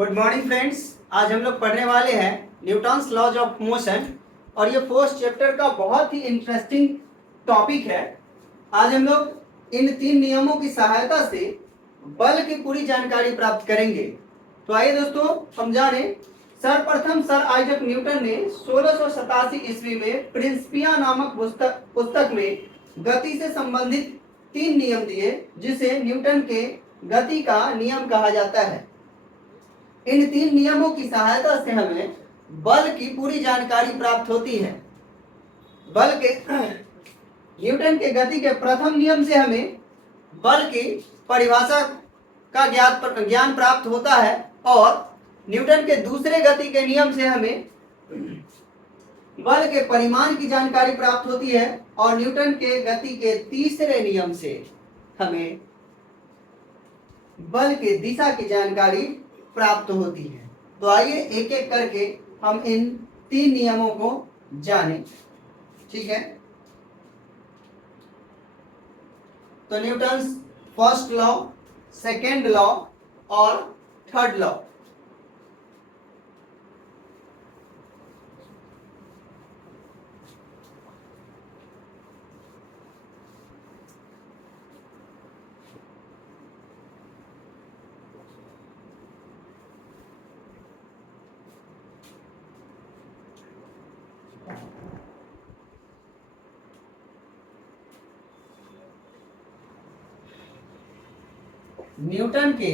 Good morning friends. आज हम लोग पढ़ने वाले हैं न्यूटन्स लॉज ऑफ मोशन और ये फोर्थ चैप्टर का बहुत ही इंटरेस्टिंग टॉपिक है। आज हम लोग इन 3 नियमों की सहायता से बल की पूरी जानकारी प्राप्त करेंगे। तो आइए दोस्तों हम जाने। सर्वप्रथम सर आइजैक न्यूटन ने 1687 ईस्वी में प्रिंसिपिया नामक पुस्तक में गति से संबंधित 3 नियम दिए, जिसे न्यूटन के गति का नियम कहा जाता है। इन 3 नियमों की सहायता से हमें बल की पूरी जानकारी प्राप्त होती है। बल के न्यूटन के गति के प्रथम नियम से हमें बल की परिभाषा का ज्ञान प्राप्त होता है और न्यूटन के दूसरे गति के नियम से हमें बल के परिमाण की जानकारी प्राप्त होती है और न्यूटन के गति के तीसरे नियम से हमें बल के दिशा की जानकारी प्राप्त होती है। तो आइए एक एक करके हम इन 3 नियमों को जानें। ठीक है, तो Newton's first law, second law और थर्ड लॉ। न्यूटन के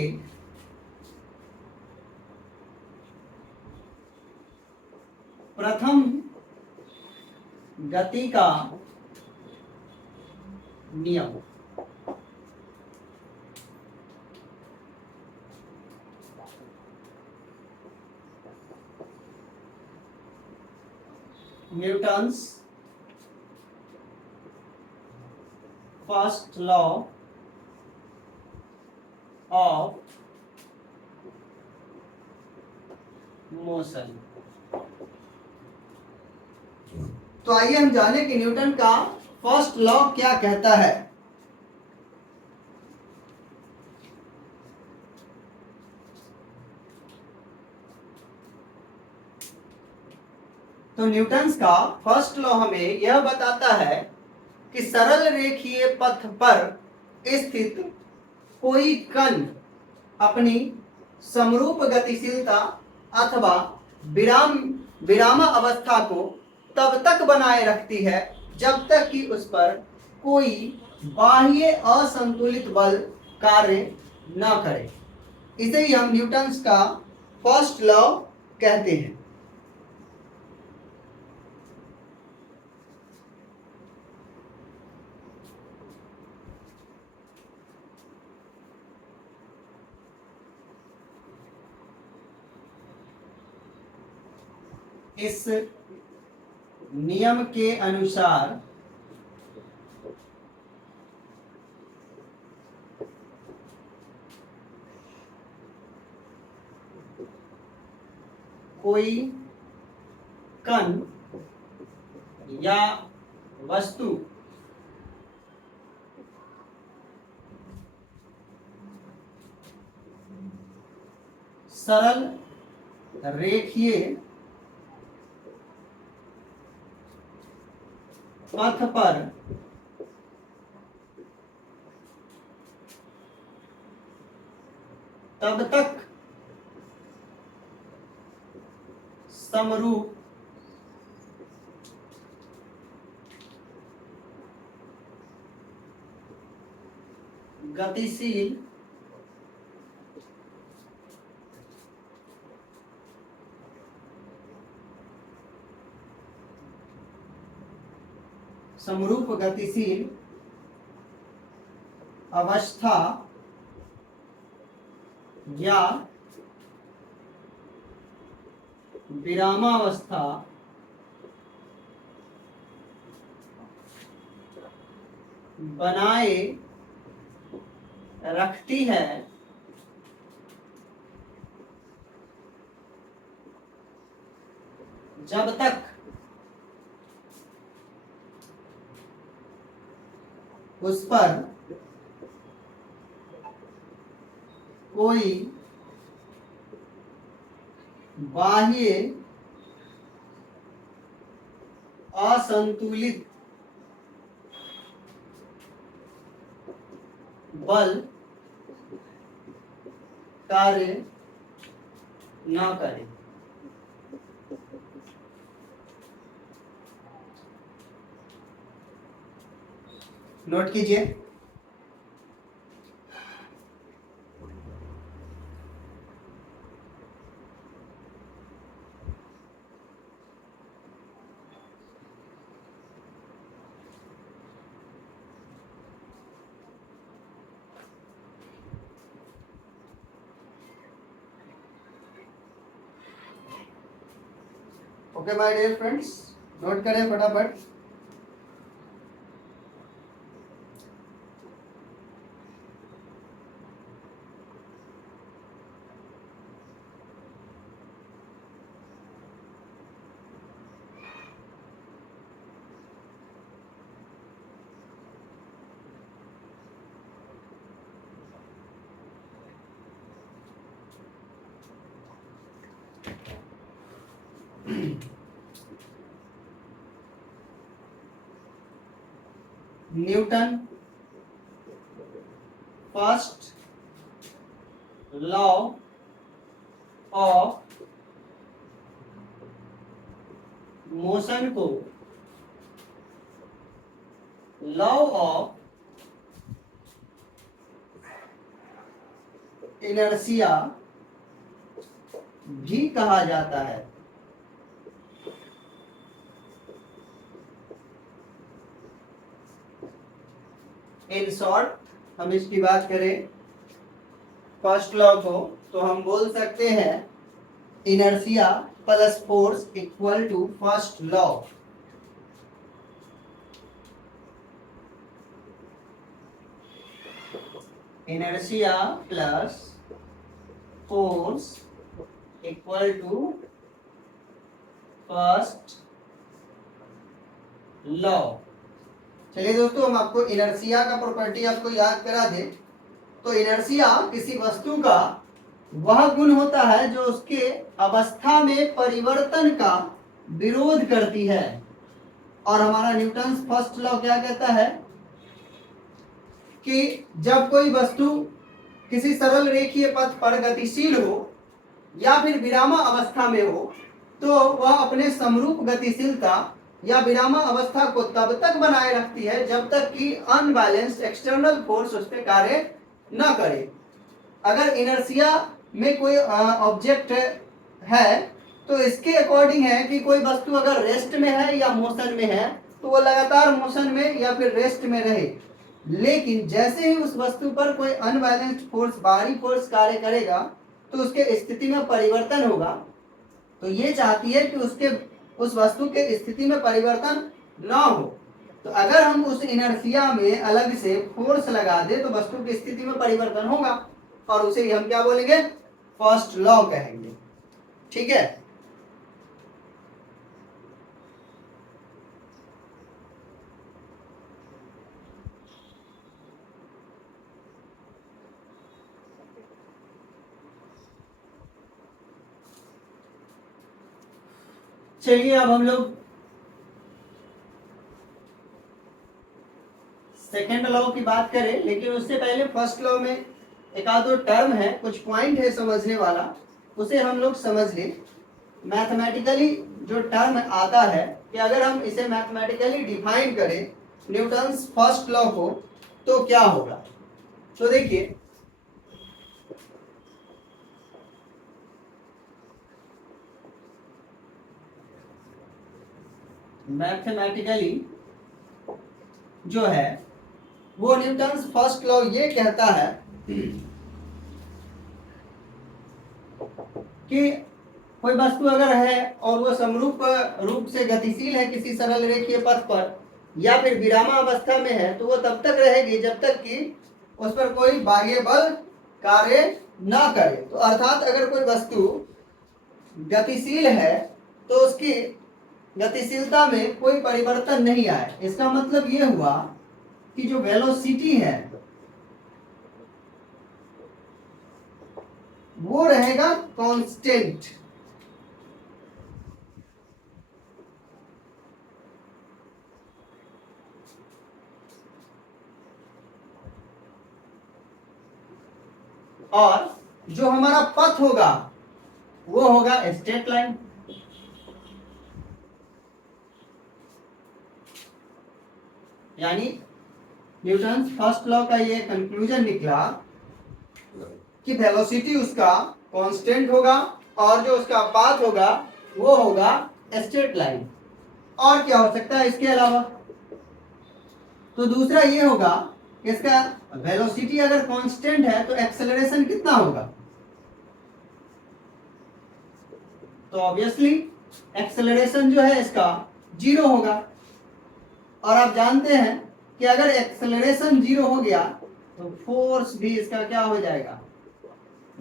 प्रथम गति का नियम। Newton's first law of motion. तो आइए हम जाने कि न्यूटन का फर्स्ट लॉ क्या कहता है। तो न्यूटन्स का फर्स्ट लॉ हमें यह बताता है कि सरल रेखीय पथ पर स्थित कोई कण अपनी समरूप गतिशीलता अथवा विरामावस्था को तब तक बनाए रखती है जब तक कि उस पर कोई बाह्य असंतुलित बल कार्य न करे। इसे ही हम न्यूटन्स का फर्स्ट लॉ कहते हैं। इस नियम के अनुसार कोई कण या वस्तु सरल रेखीय पथ पर तब तक समरूप गतिशील समरूप गतिशील अवस्था या विरामावस्था बनाए रखती है जब तक उस पर कोई बाह्य असंतुलित बल कार्य न करे। नोट कीजिए। Okay my dear friends, note करें फटाफट। Newton first law of motion को लॉ ऑफ इनर्शिया भी कहा जाता है। इन शॉर्ट हम इसकी बात करें फर्स्ट लॉ को, तो हम बोल सकते हैं inertia plus force equal to first law. Inertia plus force equal to first law. चलिए दोस्तों, हम आपको इनर्शिया का प्रॉपर्टी आपको याद करा दें। तो इनर्शिया किसी वस्तु का वह गुण होता है जो उसके अवस्था में परिवर्तन का विरोध करती है। और हमारा न्यूटन फर्स्ट लॉ क्या कहता है कि जब कोई वस्तु किसी सरल रेखीय पथ पर गतिशील हो या फिर विरामा अवस्था में हो, तो वह अपने समरूप गतिशीलता या विरामा अवस्था को तब तक बनाए रखती है जब तक कि अनबैलेंस्ड एक्सटर्नल फोर्स उस पर कार्य न करे। अगर इनर्शिया में कोई ऑब्जेक्ट है तो इसके अकॉर्डिंग है कि कोई वस्तु अगर रेस्ट में है या मोशन में है तो वो लगातार मोशन में या फिर रेस्ट में रहे। लेकिन जैसे ही उस वस्तु पर कोई अनबैलेंस्ड फोर्स, बाहरी फोर्स कार्य करेगा तो उसके स्थिति में परिवर्तन होगा। तो ये चाहती है कि उसके उस वस्तु के स्थिति में परिवर्तन ना हो। तो अगर हम उस इनर्शिया में अलग से फोर्स लगा दे तो वस्तु की स्थिति में परिवर्तन होगा, और उसे हम क्या बोलेंगे, फर्स्ट लॉ कहेंगे। ठीक है। चलिए अब हम लोग सेकेंड लॉ की बात करें, लेकिन उससे पहले फर्स्ट लॉ में एक आध दो टर्म है, कुछ पॉइंट है समझने वाला, उसे हम लोग समझ लें। मैथमेटिकली जो टर्म आता है कि अगर हम इसे मैथमेटिकली डिफाइन करें न्यूटन्स फर्स्ट लॉ को तो क्या होगा। तो देखिए, मैथमेटिकली जो है वो न्यूटन्स फर्स्ट लॉ ये कहता है कि कोई वस्तु अगर है और वो समरूप रूप से गतिशील है किसी सरल रेखीय पथ पर या फिर विरामा अवस्था में है, तो वो तब तक रहेगी जब तक कि उस पर कोई बाह्य बल कार्य ना करे। तो अर्थात अगर कोई वस्तु गतिशील है तो उसकी गतिशीलता में कोई परिवर्तन नहीं आए। इसका मतलब ये हुआ कि जो वेलोसिटी है वो रहेगा कांस्टेंट। और जो हमारा पथ होगा वो होगा स्ट्रेट लाइन। यानी न्यूटन फर्स्ट लॉ का ये कंक्लूजन निकला कि वेलोसिटी उसका कांस्टेंट होगा और जो उसका पाथ होगा वो होगा स्ट्रेट लाइन। और क्या हो सकता है इसके अलावा? तो दूसरा ये होगा कि इसका वेलोसिटी अगर कांस्टेंट है तो एक्सेलरेशन कितना होगा? तो ऑब्वियसली एक्सेलरेशन जो है इसका 0 होगा। और आप जानते हैं कि अगर एक्सेलरेशन 0 हो गया तो फोर्स भी इसका क्या हो जाएगा?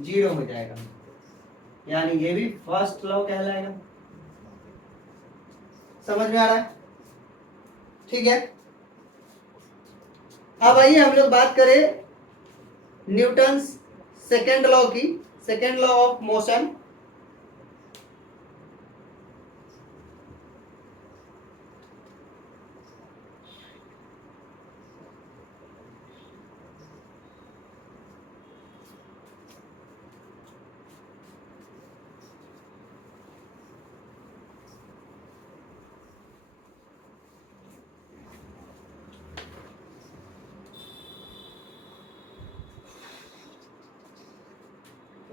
0 हो जाएगा। यानी ये भी फर्स्ट लॉ कहलाएगा। समझ में आ रहा है? ठीक है। अब आइए हम लोग बात करें न्यूटन्स सेकेंड लॉ की, सेकेंड लॉ ऑफ मोशन।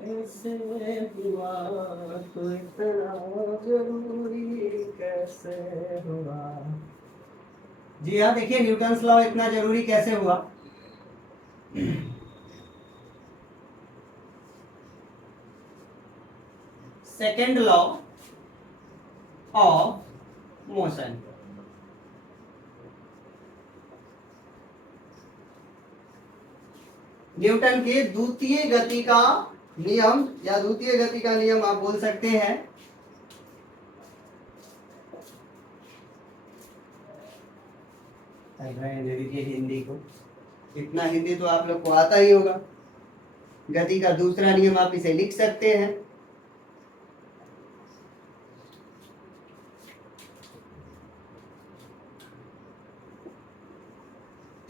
कैसे हुआ तो इतना जरूरी कैसे हुआ? जी हाँ, देखिए न्यूटन्स लॉ इतना जरूरी कैसे हुआ? Second law of motion. Newton के द्वितीय गति का नियम या द्वितीय गति का नियम आप बोल सकते हैं। देखिए हिंदी को, इतना हिंदी तो आप लोग को आता ही होगा। गति का दूसरा नियम आप इसे लिख सकते हैं।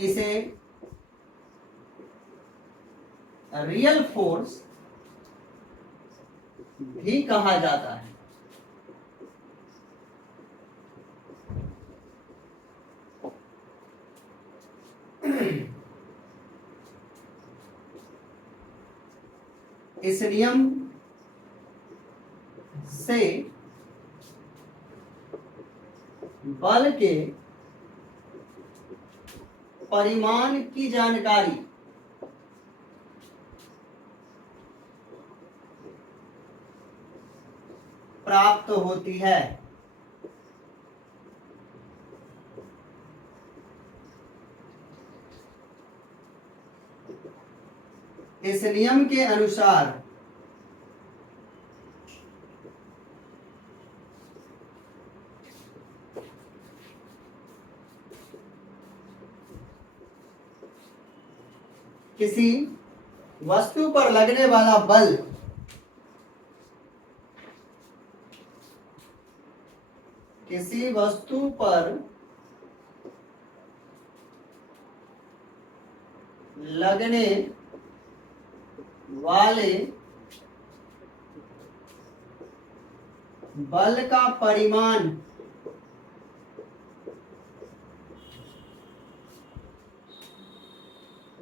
इसे रियल फोर्स भी कहा जाता है। इस नियम से बल के परिमाण की जानकारी प्राप्त होती है। इस नियम के अनुसार किसी वस्तु पर लगने वाला बल किसी वस्तु पर लगने वाले बल का परिमाण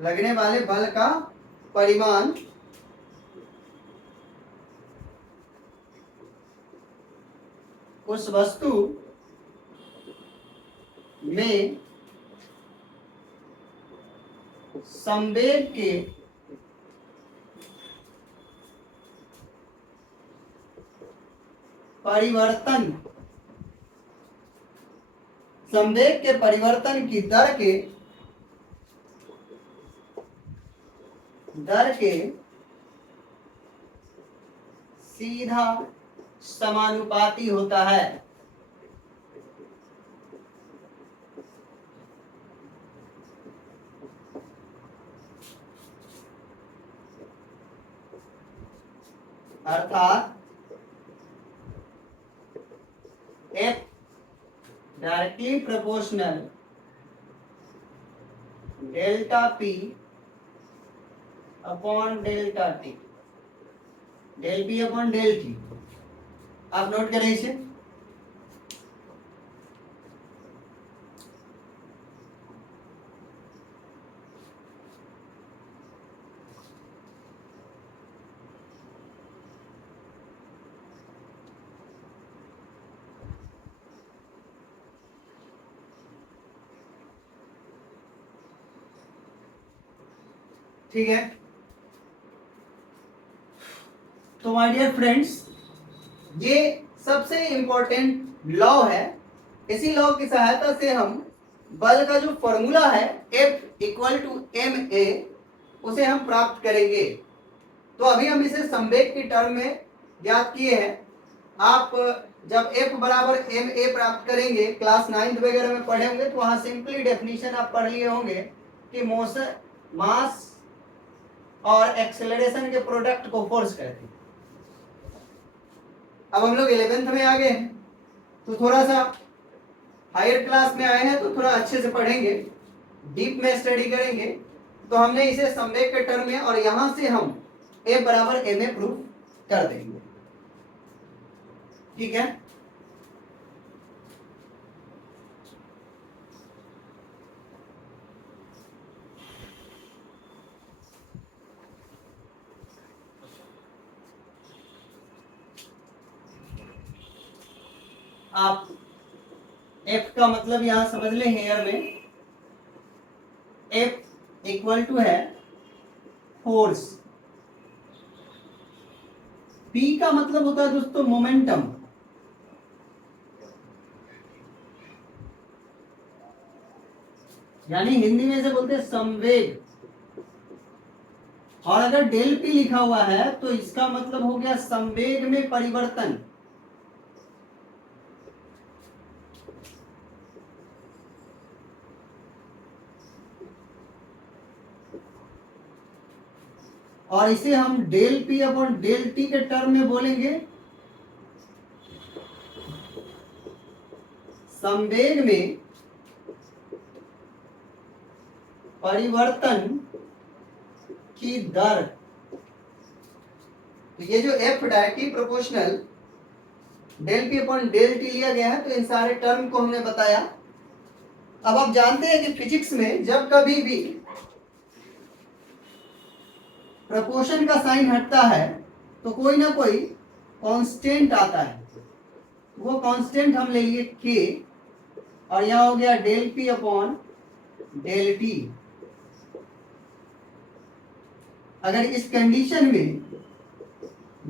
लगने वाले बल का परिमाण उस वस्तु में संवेग के परिवर्तन संवेग के परिवर्तन की दर के सीधा समानुपाती होता है। अर्थात F directly proportional delta P upon delta T, del P upon del T. आप नोट करें इसे। ठीक है, तो माय डियर फ्रेंड्स, ये सबसे इंपॉर्टेंट लॉ है। इसी लॉ की सहायता से हम बल का जो फॉर्मूला है F equal to M A, उसे हम प्राप्त करेंगे। तो अभी हम इसे संवेग की टर्म में ज्ञात किए हैं। आप जब F बराबर एम ए प्राप्त करेंगे, क्लास 9th वगैरह में पढ़े होंगे, तो वहां सिंपली डेफिनेशन आप पढ़ लिए होंगे कि मोशन, मास और एक्सेलरेशन के प्रोडक्ट को फोर्स कहते हैं। अब हम लोग 11th में आ गए हैं, तो थोड़ा सा हायर क्लास में आए हैं, तो थोड़ा अच्छे से पढ़ेंगे, डीप में स्टडी करेंगे। तो हमने इसे संवेग के टर्म में, और यहां से हम ए बराबर एम ए प्रूफ कर देंगे। ठीक है, आप एफ का मतलब यहां समझ लें हेयर में, एफ इक्वल टू है फोर्स, पी का मतलब होता है दोस्तों मोमेंटम, यानी हिंदी में इसे बोलते हैं संवेग। और अगर डेल पी लिखा हुआ है तो इसका मतलब हो गया संवेग में परिवर्तन। और इसे हम del P upon del T के टर्म में बोलेंगे संवेग में परिवर्तन की दर। तो ये जो F directly proportional del P upon del T लिया गया है, तो इन सारे टर्म को हमने बताया। अब आप जानते हैं कि फिजिक्स में जब कभी भी प्रपोर्शन का साइन हटता है तो कोई ना कोई कांस्टेंट आता है। वो कांस्टेंट हम ले लिए के, और यहां हो गया del P upon del T. अगर इस कंडीशन में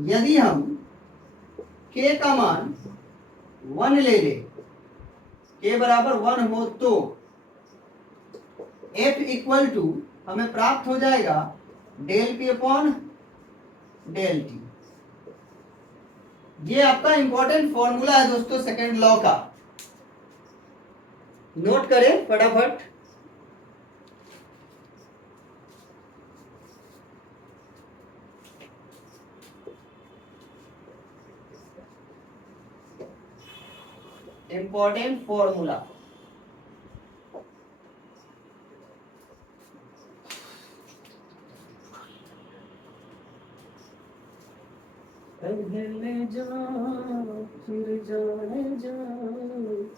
यदि हम के का मान 1 ले ले, के बराबर 1 हो, तो एफ इक्वल टू हमें प्राप्त हो जाएगा del P upon del T. ये आपका इंपॉर्टेंट फॉर्मूला है दोस्तों सेकंड लॉ का, नोट करें फटाफट। इंपॉर्टेंट फॉर्मूला, पहले जा फिर जाने जा,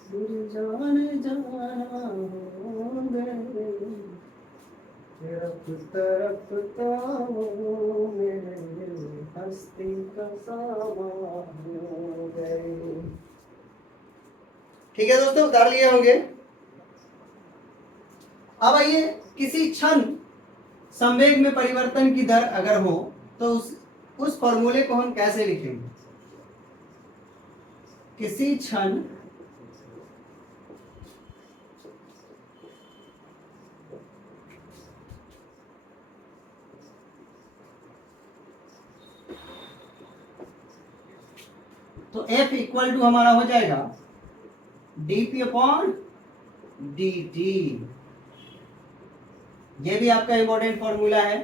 फिर जाने जाना हो गए, रफ्ता रफ्ता वो मेरे हस्ती का सामान हो गए। ठीक है दोस्तों, उतार लिए होंगे। अब आइए, किसी क्षण संवेग में परिवर्तन की दर अगर हो तो उस फॉर्मूले को हम कैसे लिखेंगे। किसी क्षण तो F इक्वल टू हमारा हो जाएगा dp अपॉन dt। ये भी आपका इंपॉर्टेंट फॉर्मूला है।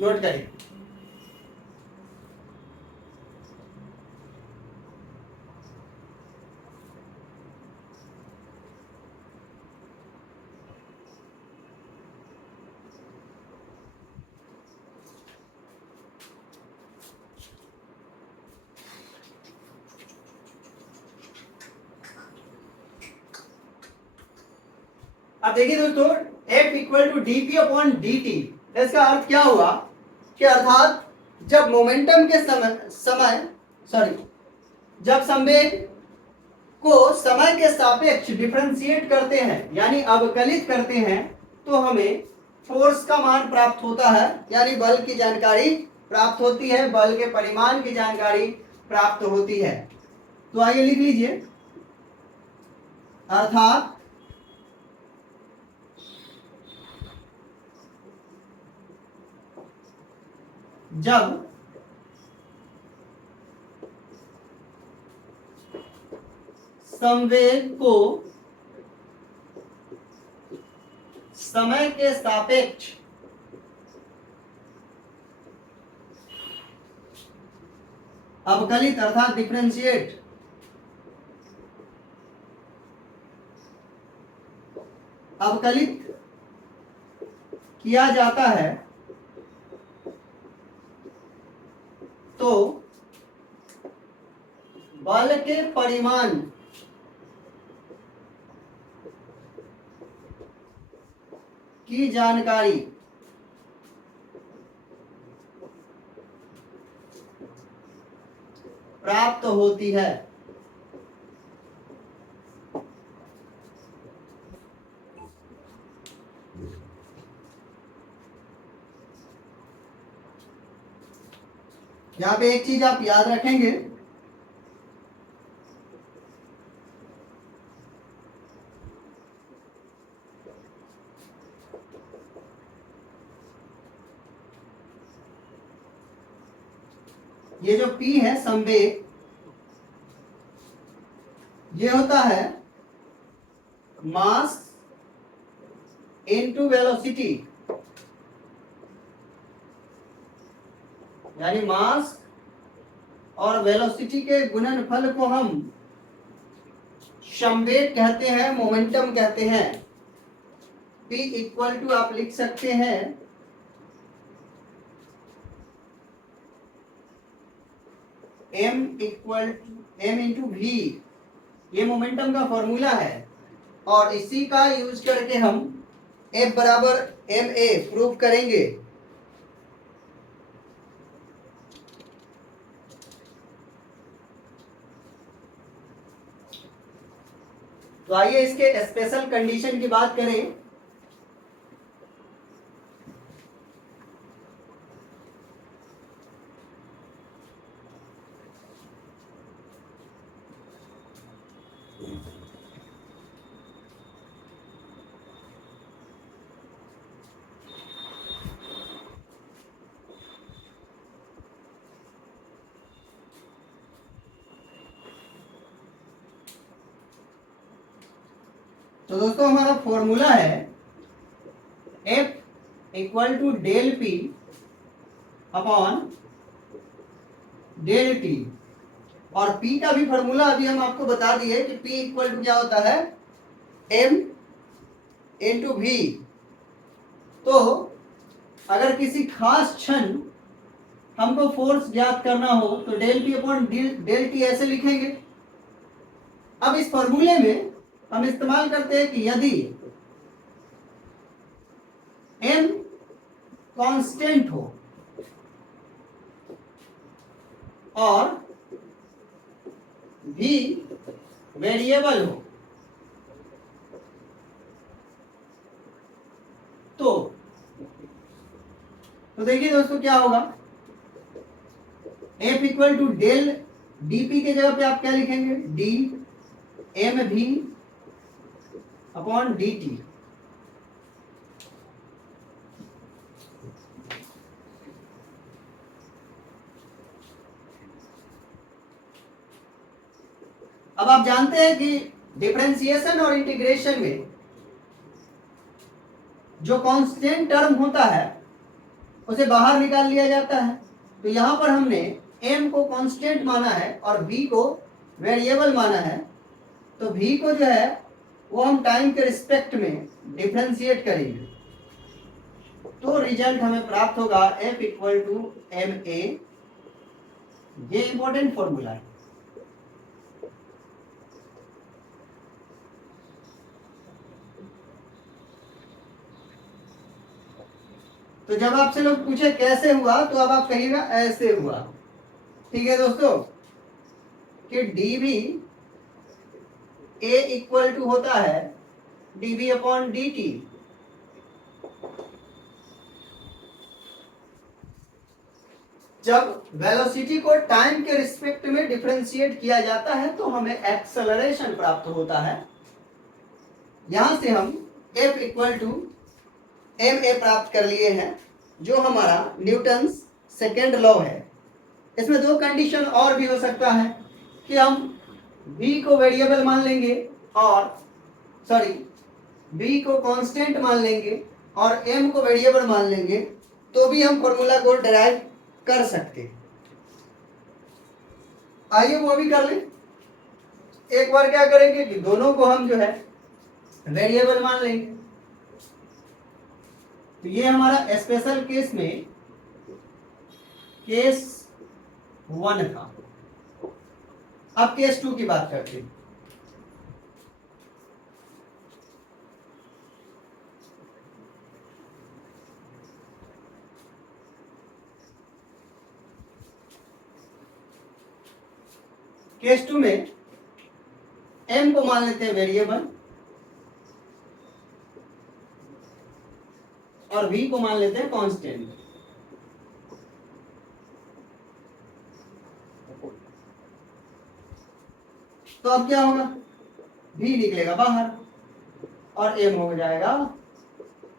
नोट करें। अब देखिए दोस्तों, F equal to D P upon D T, इसका अर्थ क्या हुआ कि अर्थात जब मोमेंटम के जब संवेग को समय के सापेक्ष डिफरेंशिएट करते हैं यानी अवकलित करते हैं, तो हमें फोर्स का मान प्राप्त होता है, यानी बल की जानकारी प्राप्त होती है, बल के परिमाण की जानकारी प्राप्त होती है। तो आइए लिख लीजिए, अर्थात जब संवेग को समय के सापेक्ष अवकलित अर्थात डिफरेंशिएट किया जाता है, तो बल के परिमाण की जानकारी प्राप्त होती है। यहाँ पे एक चीज आप याद रखेंगे, ये जो P है संवेग, ये होता है मास इनटू वेलोसिटी, यानी मास और वेलोसिटी के गुणनफल को हम संवेग कहते हैं, मोमेंटम कहते हैं। P इक्वल टू आप लिख सकते हैं m इंटू v, ये मोमेंटम का फॉर्मूला है, और इसी का यूज करके हम F बराबर ma प्रूव करेंगे। तो आइए इसके स्पेशल कंडीशन की बात करें। तो दोस्तों हमारा फॉर्मूला है F equal to del P upon del T, और P का भी फॉर्मूला अभी हम आपको बता दिए कि P इक्वल टू क्या होता है M इंटू V। तो अगर किसी खास क्षण हमको फोर्स ज्ञात करना हो तो del P upon del T ऐसे लिखेंगे। अब इस फॉर्मूले में हम इस्तेमाल करते हैं कि यदि m कांस्टेंट हो और v वेरिएबल हो, तो देखिए दोस्तों क्या होगा, F equal to del dp के जगह पे आप क्या लिखेंगे, d mv अपॉन dt। अब आप जानते हैं कि डिफरेंशिएशन और इंटीग्रेशन में जो कांस्टेंट टर्म होता है उसे बाहर निकाल लिया जाता है। तो यहां पर हमने m को कांस्टेंट माना है और v को वेरिएबल माना है, तो v को जो है वो हम टाइम के रिस्पेक्ट में डिफरेंशिएट करेंगे, तो रिजल्ट हमें प्राप्त होगा F equal to M A. ये इंपॉर्टेंट फॉर्मूला है। तो जब आपसे लोग पूछे कैसे हुआ तो अब आप कहिएगा ऐसे हुआ। ठीक है दोस्तों, कि dv a इक्वल टू होता है dv अपॉन dt। जब वेलोसिटी को टाइम के रिस्पेक्ट में डिफरेंशिएट किया जाता है तो हमें एक्सेलरेशन प्राप्त होता है। यहां से हम F इक्वल टू ma प्राप्त कर लिए हैं, जो हमारा न्यूटन्स सेकेंड लॉ है। इसमें दो कंडीशन और भी हो सकता है कि हम v को वेरिएबल मान लेंगे और v को कांस्टेंट मान लेंगे और m को वेरिएबल मान लेंगे, तो भी हम फॉर्मूला को डिराइव कर सकते हैं। आइए वो भी कर लें। एक बार क्या करेंगे कि दोनों को हम जो है वेरिएबल मान लेंगे। तो ये हमारा स्पेशल केस में केस 1 था। अब केस 2 की बात करते हैं। केस 2 में m को मान लेते हैं वेरिएबल और v को मान लेते हैं कांस्टेंट। तो अब क्या होगा, v निकलेगा बाहर और m हो जाएगा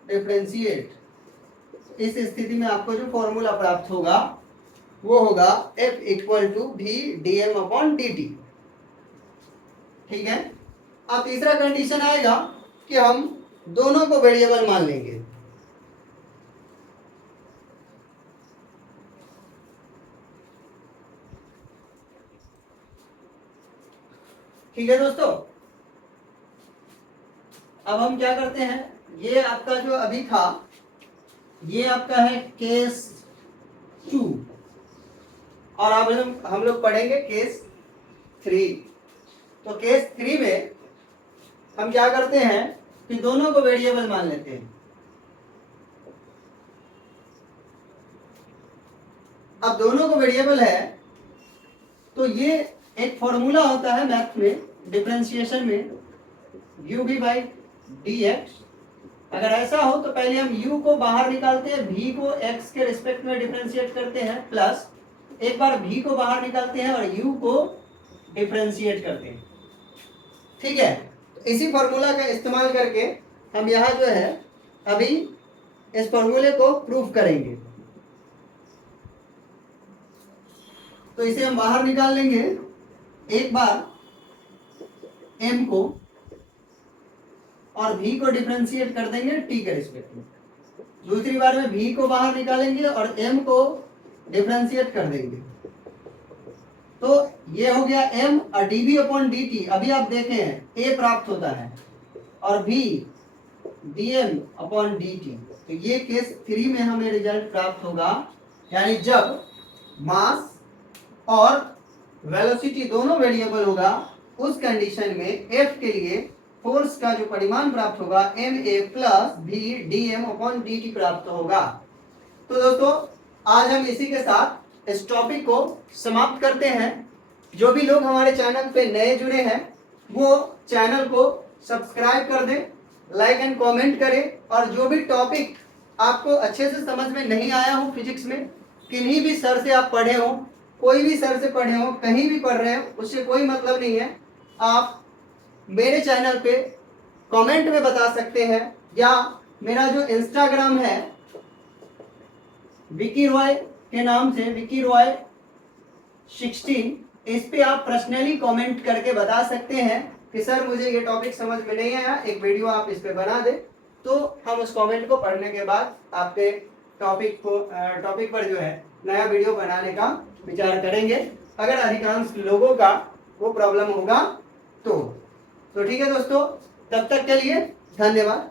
डिफरेंशिएट। इस स्थिति में आपको जो फॉर्मूला प्राप्त होगा वो होगा F equal to v dm upon dt। ठीक है। अब तीसरा कंडीशन आएगा कि हम दोनों को वेरिएबल मान लेंगे। ठीक है दोस्तों, अब हम क्या करते हैं, ये आपका जो अभी था ये आपका है केस 2 और अब हम लोग पढ़ेंगे केस 3। तो केस 3 में हम क्या करते हैं कि दोनों को वेरिएबल मान लेते हैं। अब दोनों को वेरिएबल है तो ये एक फॉर्मूला होता है मैथ में, डिफरेंशिएशन में, u v बाई dx। अगर ऐसा हो तो पहले हम u को बाहर निकालते हैं, v को x के रिस्पेक्ट में डिफरेंशिएट करते हैं, प्लस एक बार v को बाहर निकालते हैं और u को डिफरेंशिएट करते हैं। ठीक है। तो इसी फॉर्मूला का इस्तेमाल करके हम यहाँ जो है अभी इस फॉर्मूले को प्रूफ करेंगे। तो इसे हम बाहर निकाल लेंगे। एक बार m को और v को डिफरेंशिएट कर देंगे t के रिस्पेक्ट में। दूसरी बार में v को बाहर निकालेंगे और m को डिफरेंशिएट कर देंगे। तो ये हो गया m और dv अपॉन dt। अभी आप देखें a प्राप्त होता है और v dm अपॉन dt। तो ये केस 3 में हमें रिजल्ट प्राप्त होगा, यानी जब मास और वेलोसिटी दोनों वेरिएबल होगा उस कंडीशन में f के लिए फोर्स का जो परिमाण प्राप्त होगा ma plus v dm upon dt प्राप्त होगा। तो दोस्तों आज हम इसी के साथ इस टॉपिक को समाप्त करते हैं। जो भी लोग हमारे चैनल पे नए जुड़े हैं वो चैनल को सब्सक्राइब कर दें, लाइक एंड कमेंट करें, और जो भी टॉपिक आपको अच्छे से समझ में नहीं आया हो फिजिक्स में, किन्हीं भी सर से आप पढ़े हो, कोई भी सर से पढ़े हो, कहीं भी पढ़ रहे हो, उससे कोई मतलब नहीं है। आप मेरे चैनल पे कमेंट में बता सकते हैं, या मेरा जो इंस्टाग्राम है विकी रॉय के नाम से, विकी रॉय 16, इस पे आप पर्सनली कमेंट करके बता सकते हैं कि सर मुझे ये टॉपिक समझ में नहीं आया, एक वीडियो आप इस पे बना दे। तो हम उस कमेंट को पढ़ने के बाद आपके टॉपिक पर जो है नया वीडियो बनाने का विचार करेंगे, अगर अधिकांश लोगों का वो प्रॉब्लम होगा तो ठीक है दोस्तों, तब तक के लिए धन्यवाद।